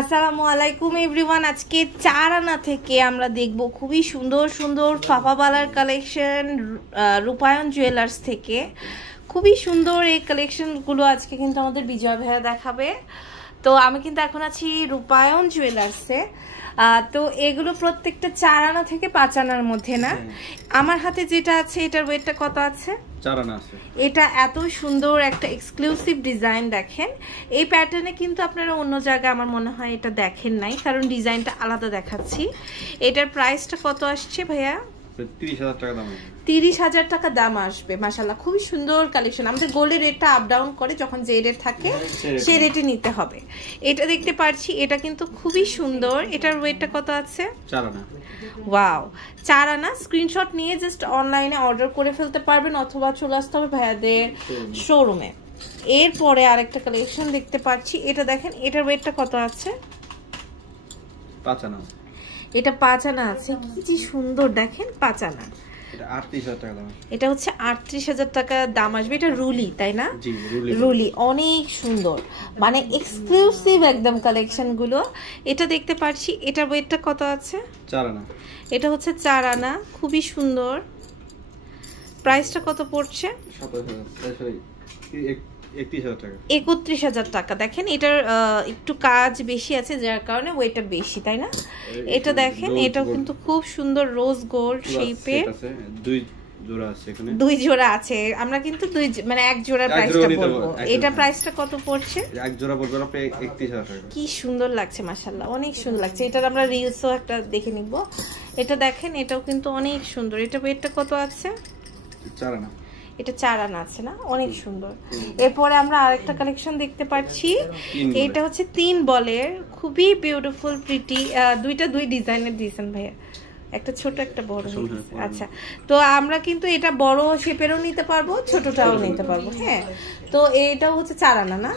আসসালামু আলাইকুম এভরিওয়ান। আজকে 4 আনা থেকে আমরা দেখব খুবই সুন্দর সুন্দর ফাফাবালার কালেকশন রূপায়ণ জুয়েলার্স থেকে। খুবই সুন্দর এই কালেকশনগুলো আজকে কিন্তু আমাদের বিজয় ভাইয়া দেখাবে। তো আমি কিন্তু এখন আছি রূপায়ণ জুয়েলার্সে। তো এগুলো প্রত্যেকটা 4 আনা থেকে 5 আনার মধ্যে না। আমার হাতে যেটা আছে এটার ওয়েটটা কত আছে? 4 আনা আছে। এটা এত সুন্দর একটা এক্সক্লুসিভ ডিজাইন, দেখেন এই প্যাটার্নে কিন্তু আপনারা অন্য জায়গায় আমার মনে হয় এটা দেখেন নাই, কারণ ডিজাইনটা আলাদা দেখাচ্ছি। এটার প্রাইসটা কত আসছে ভাইয়া? 30,000 টাকা দাম। 30,000 টাকা দাম আসবে। মাশাআল্লাহ খুবই সুন্দর কালেকশন। আমাদের গোল্ডের রেটটা আপ ডাউন করে, যখন যে রেট থাকে সেই রেটে নিতে হবে। এটা দেখতে পাচ্ছি, এটা কিন্তু খুবই সুন্দর। এটার ওয়েটটা কত আছে? 4 আনা। ওয়াও, 4 আনা। স্ক্রিনশট নিয়ে জাস্ট অনলাইনে অর্ডার করে ফেলতে পারবেন, অথবা চলে আসতে হবে ভাইয়াদের শোরুমে। এরপরে আরেকটা কালেকশন দেখতে পাচ্ছি, এটা দেখেন এটার ওয়েটটা কত আছে? 5 আনা। এটা 5 আনা আছে। কি যে সুন্দর দেখেন, 5 আনা। এটা 38,000 টাকা দাম। এটা হচ্ছে 38,000 টাকা দাম আসবে। এটা রুলি, তাই না? জি, রুলি। রুলি অনেক সুন্দর, মানে এক্সক্লুসিভ একদম কালেকশন গুলো। এটা দেখতে পাচ্ছি, এটার ওয়েটটা কত আছে? 4 আনা। এটা হচ্ছে 4 আনা, খুবই সুন্দর। প্রাইসটা কত পড়ছে? 31,000 টাকা। দেখেন এটার একটু কাজ বেশি আছে, যার কারণে ওয়েটটা বেশি, তাই না? এটা দেখেন, এটাও কিন্তু খুব সুন্দর রোজ গোল্ড শেপের। দুই জোড়া আছে। আমরা কিন্তু মানে এক জোড়ার প্রাইসটা বলবো। এটা প্রাইসটা কত পড়ছে? এক জোড়া পড়বে 31,000 টাকা। কি সুন্দর লাগছে, মাশাআল্লাহ অনেক সুন্দর লাগছে। এটার আমরা রিলসও একটা দেখে নিব। এটা দেখেন, এটাও কিন্তু অনেক সুন্দর। এটা ওয়েটটা কত আছে? 4 আনা। এটা 4 আনা আছে না, অনেক সুন্দর। এরপরে আমরা আরেকটা কালেকশন দেখতে পাচ্ছি। এটা হচ্ছে 3 বলের, খুবই বিউটিফুল প্রিটি। দুই ডিজাইনের দিয়েছেন ভাইয়া, একটা ছোট একটা বড়। আচ্ছা, তো আমরা কিন্তু এটা বড় শেপেরও নিতে পারবো, ছোটটাও নিতে পারবো। হ্যাঁ, তো এটাও হচ্ছে 4 আনা না?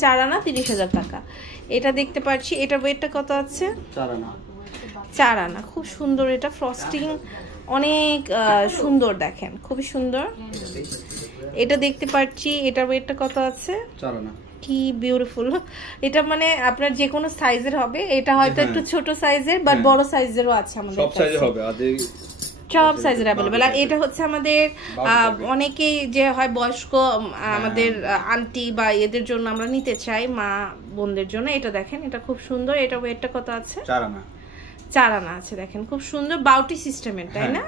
4 আনা 30,000 টাকা। এটা দেখতে পাচ্ছি, এটা ওয়েটটা কত আছে? 4 আনা। 4 আনা, খুব সুন্দর। এটা ফ্রস্টিং অনেক সুন্দর, দেখেন খুবই সুন্দর। এটা দেখতে পাচ্ছি, এটার ওয়েটটা কত আছে? 4 আনা। কি বিউটিফুল। এটা মানে আপনার যে কোনো সাইজের হবে। এটা হয়তো একটু ছোট সাইজের, বাট বড় সাইজেরও আছে আমাদের সব সাইজের হবে। সব সাইজের अवेलेबल। আর এটা হচ্ছে আমাদের অনেকেই যে হয় বয়স্ক আমাদের আন্টি বা এদের জন্য আমরা নিতে চাই, মা বোনদের জন্য। এটা দেখেন, এটা খুব সুন্দর। এটা ওয়েটটা কত আছে? 4 আনা। 4 আনা আছে। দেখেন খুব সুন্দর বাউটি সিস্টেমের, তাই না?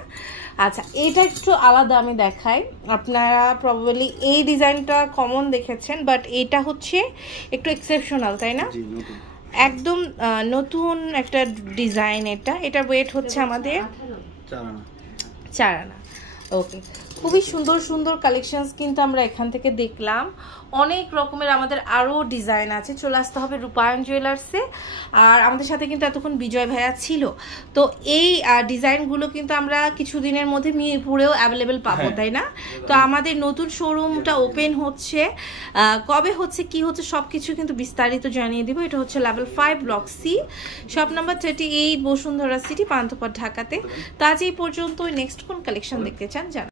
আচ্ছা, এটা একটু আলাদা আমি দেখাই। আপনারা প্রবাবলি এই ডিজাইনটা কমন দেখেছেন, বাট এটা হচ্ছে একটু এক্সেপশনাল, তাই না? একদম নতুন একটা ডিজাইন। এটা ওয়েট হচ্ছে আমাদের 4 আনা। 4 আনা। ওকে, খুবই সুন্দর সুন্দর কালেকশনস কিন্তু আমরা এখান থেকে দেখলাম। অনেক রকমের আমাদের আরো ডিজাইন আছে। চলে আসতে হবে রূপায়ণ জুয়েলার্সে। আর আমাদের সাথে কিন্তু এতক্ষণ বিজয় ভাইয়া ছিল। তো এই ডিজাইনগুলো কিন্তু আমরা কিছুদিনের মধ্যে মিরপুরেও অ্যাভেলেবেল পাবো, তাই না? তো আমাদের নতুন শোরুমটা ওপেন হচ্ছে, কবে হচ্ছে কি হচ্ছে সবকিছু কিন্তু বিস্তারিত জানিয়ে দিব। এটা হচ্ছে level 5 block C, shop number 38, Bashundhara City, Panthapath, ঢাকাতে। তো আজ এই পর্যন্ত। নেক্সট কোন কালেকশন দেখতে চান জানান।